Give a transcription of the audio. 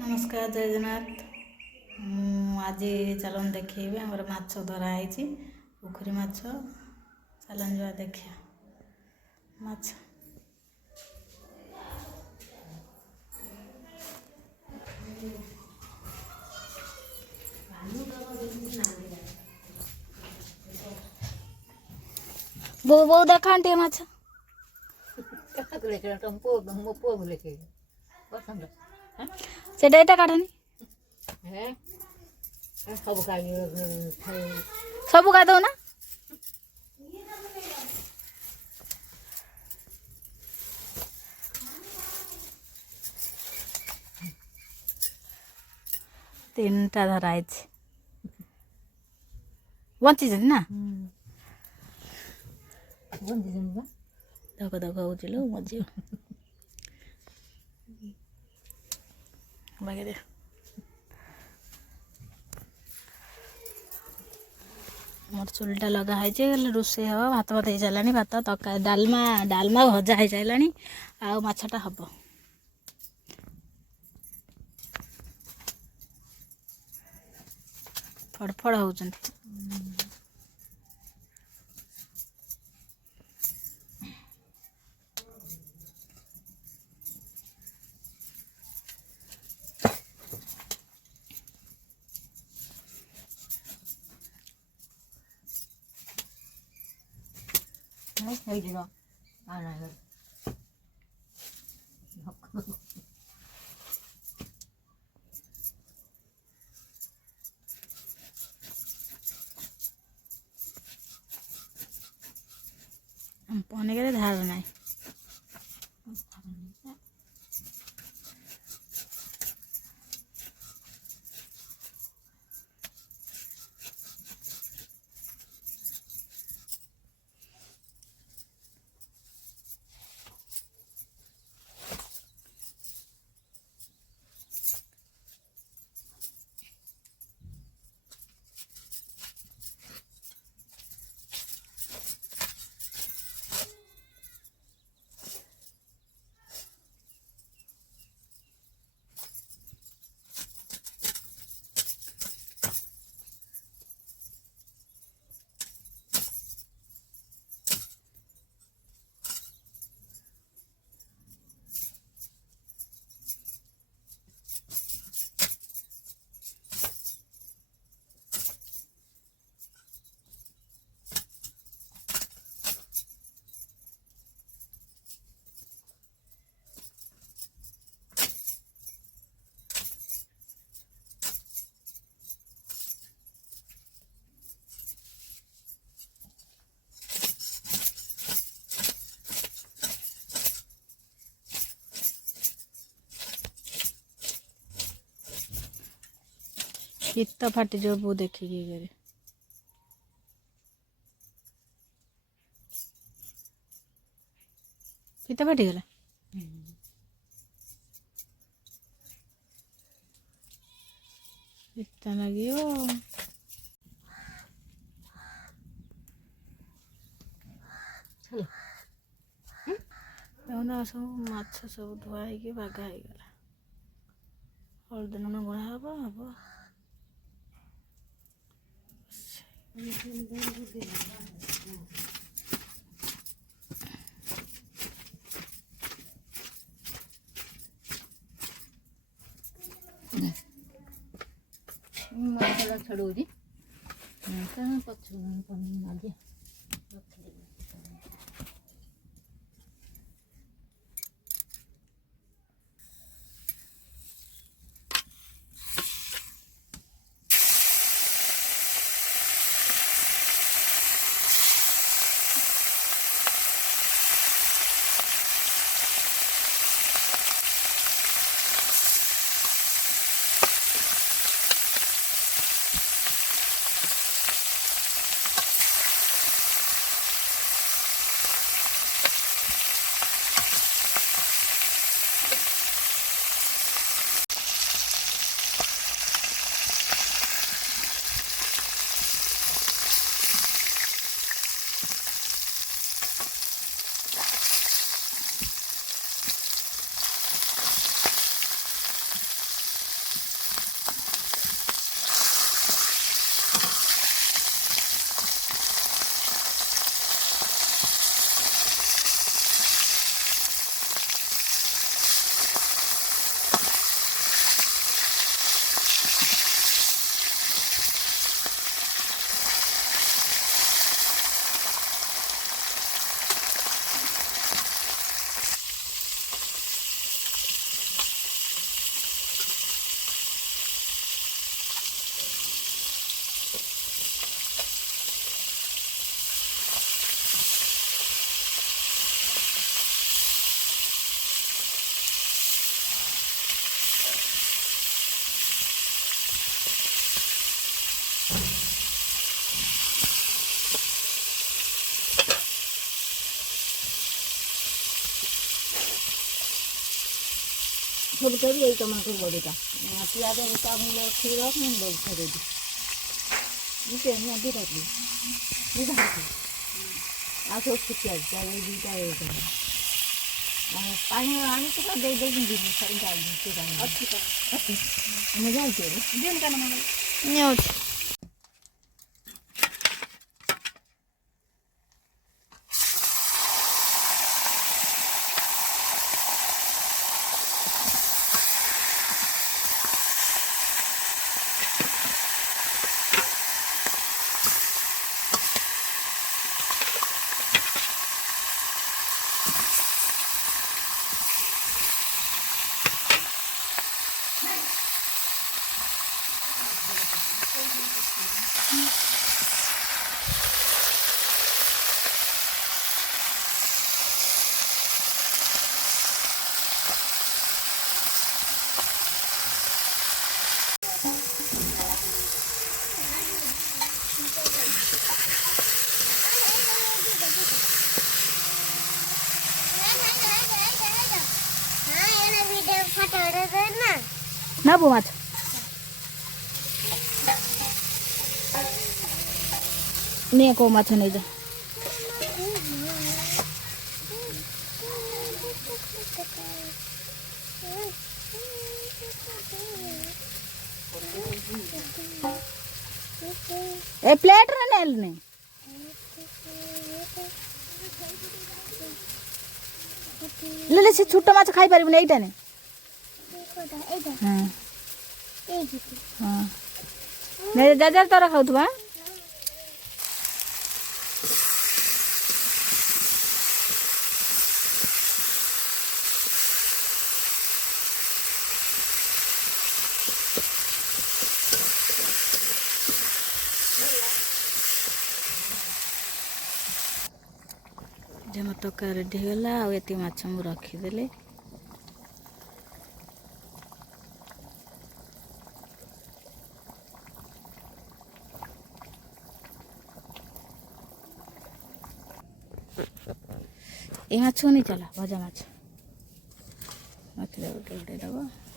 नमस्कार जय जगन्नाथ। आज चलन देखिए आमर माछ धराई पोखरी माछ चलन जा देखिया माछ बो बो देखा माछ सेटा एटा काटनी सब का दो ना तीन टा धराई बंची ना धक धक हो मजी बाकी दे मोर चुलटा लगा है रोसे हम भात भात हो सारे भात तक डालमा डालमा भजा हो सारे आ माछटा हम फड़फड़ हो पनीर धार ना इत फाटी जो बो देखिए फीता फाटी गला फीता लगे सब माछ सब धुआई बागा हो गला हल्दी लुण गुणा हम हम मसाला छड़ोजी पछ ছোটটা ওই টমেটো বড়িটা পেঁয়াজ তা মিলে খেয়ে রাখ বল ছেড়ে দিই দিতে না দিয়ে রাখবি দিতে হবে আর সব পেঁয়াজ তাহলে এই দুইটা পানি আমি তো দেই দেই দিন সারি ডাল দিতে পারি আচ্ছা আমি যাই তো দিন কেন মানে নিও না বউ মাছ নিয়ে কো মাছ নিয়ে যা ए प्लेट रे नेल ने ले ले से छोटा माछ खाई पारिबने एटा ने हां हां ने जा जा तोरा खाउतबा जब तक रेडी होगा आती माछ मु रखीदे ये माछ नहीं चला भजा माछ मत दे दबा